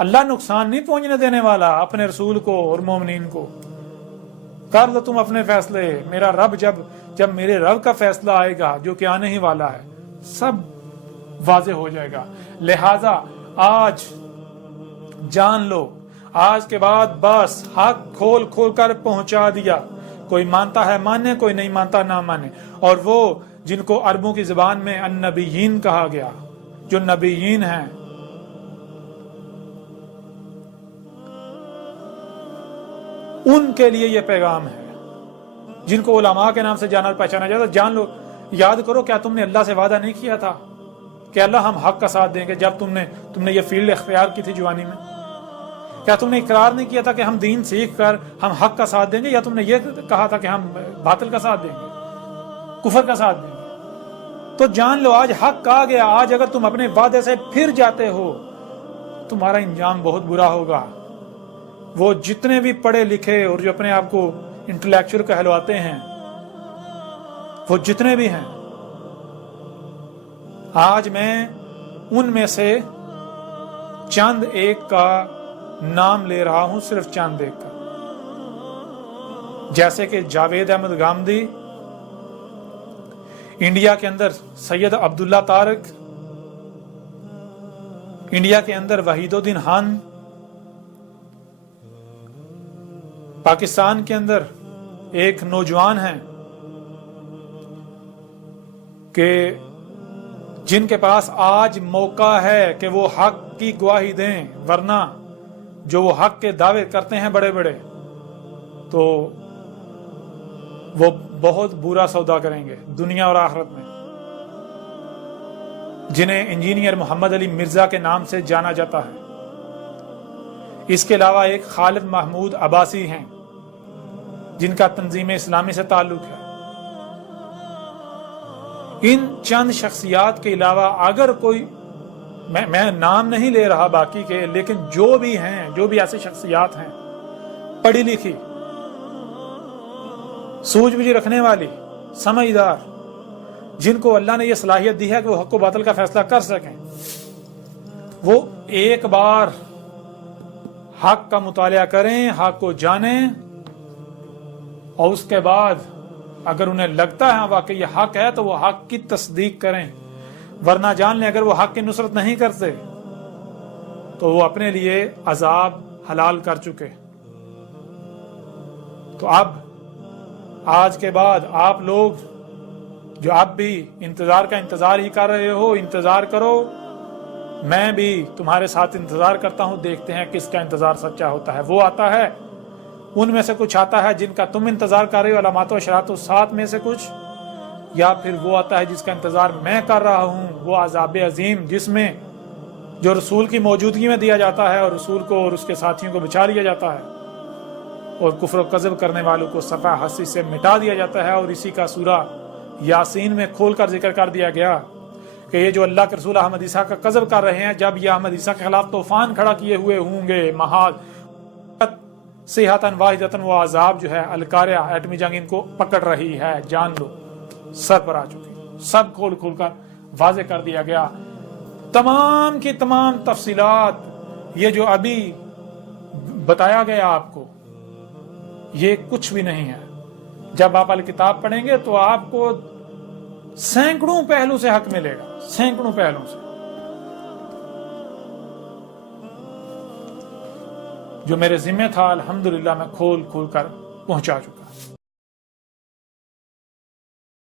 اللہ نقصان نہیں پہنچنے دینے والا اپنے رسول کو اور مومنین کو. کر لو تم اپنے فیصلے. میرا رب جب میرے رب کا فیصلہ آئے گا جو کہ آنے ہی والا ہے, سب واضح ہو جائے گا. لہذا آج جان لو, آج کے بعد بس حق کھول کھول کر پہنچا دیا. کوئی مانتا ہے مانے, کوئی نہیں مانتا نہ مانے. اور وہ جن کو عربوں کی زبان میں النبیین کہا گیا, جو نبیین ہیں, ان کے لیے یہ پیغام ہے. جن کو علماء کے نام سے جانا پہچانا جاتا, جان لو, یاد کرو کیا تم نے اللہ سے وعدہ نہیں کیا تھا کہ اللہ ہم حق کا ساتھ دیں گے؟ جب تم نے یہ فیلڈ اختیار کی تھی جوانی میں, کیا تم نے اقرار نہیں کیا تھا کہ ہم دین سیکھ کر ہم حق کا ساتھ دیں گے؟ یا تم نے یہ کہا تھا کہ ہم باطل کا ساتھ دیں گے, کفر کا ساتھ دیں گے؟ تو جان لو آج حق آ گیا. آج اگر تم اپنے وعدے سے پھر جاتے ہو, تمہارا انجام بہت برا ہوگا. وہ جتنے بھی پڑھے لکھے اور جو اپنے آپ کو انٹلیکچوئل کہلواتے ہیں, وہ جتنے بھی ہیں, آج میں ان میں سے چند ایک کا نام لے رہا ہوں, صرف چند ایک کا. جیسے کہ جاوید احمد گامدی, انڈیا کے اندر سید عبداللہ طارق, انڈیا کے اندر وحید الدین خان, پاکستان کے اندر ایک نوجوان ہیں کہ جن کے پاس آج موقع ہے کہ وہ حق کی گواہی دیں, ورنہ جو وہ حق کے دعوے کرتے ہیں بڑے بڑے, تو وہ بہت برا سودا کریں گے دنیا اور آخرت میں. جنہیں انجینئر محمد علی مرزا کے نام سے جانا جاتا ہے. اس کے علاوہ ایک خالد محمود عباسی ہیں جن کا تنظیم اسلامی سے تعلق ہے. ان چند شخصیات کے علاوہ اگر کوئی, میں نام نہیں لے رہا باقی کے, لیکن جو بھی ہیں, جو بھی ایسی شخصیات ہیں پڑھی لکھی, سوچ بوجھ رکھنے والی, سمجھدار, جن کو اللہ نے یہ صلاحیت دی ہے کہ وہ حق و باطل کا فیصلہ کر سکیں, وہ ایک بار حق کا مطالعہ کریں, حق کو جانیں, اور اس کے بعد اگر انہیں لگتا ہے واقعی یہ حق ہے تو وہ حق کی تصدیق کریں. ورنہ جان لیں اگر وہ حق کی نصرت نہیں کرتے تو وہ اپنے لیے عذاب حلال کر چکے. تو اب آج کے بعد آپ لوگ جو اب بھی انتظار ہی کر رہے ہو, انتظار کرو. میں بھی تمہارے ساتھ انتظار کرتا ہوں, دیکھتے ہیں کس کا انتظار سچا ہوتا ہے. وہ آتا ہے, ان میں سے کچھ آتا ہے جن کا تم انتظار کر رہے ہو, علامات و اشارات و سات میں سے کچھ, یا پھر وہ آتا ہے جس کا انتظار میں کر رہا ہوں, وہ عذاب عظیم, جس میں جو رسول کی موجودگی میں دیا جاتا ہے اور رسول کو اور اس کے ساتھیوں کو بچا لیا جاتا ہے, اور کفر و کذب کرنے والوں کو صفحہ ہستی سے مٹا دیا جاتا ہے. اور اسی کا سورہ یاسین میں کھول کر ذکر کر دیا گیا کہ یہ جو اللہ کے رسول احمد عیسیٰ کا کذب کر رہے ہیں, جب یہ احمد عیسیٰ کے خلاف طوفان کھڑا کیے ہوئے ہوں گے, محال صیحۃ واحدۃ, وہ عذاب جو ہے القاریہ ایٹمی جنگ ان کو پکڑ رہی ہے, جان لو سر پر آ چکی. سب کھول کھول کر واضح کر دیا گیا. تمام کی تمام تفصیلات یہ جو ابھی بتایا گیا آپ کو, یہ کچھ بھی نہیں ہے. جب آپ الکتاب پڑھیں گے تو آپ کو سینکڑوں پہلو سے حق ملے گا, سینکڑوں پہلو سے, جو میرے ذمہ تھا الحمدللہ میں کھول کھول کر پہنچا چکا.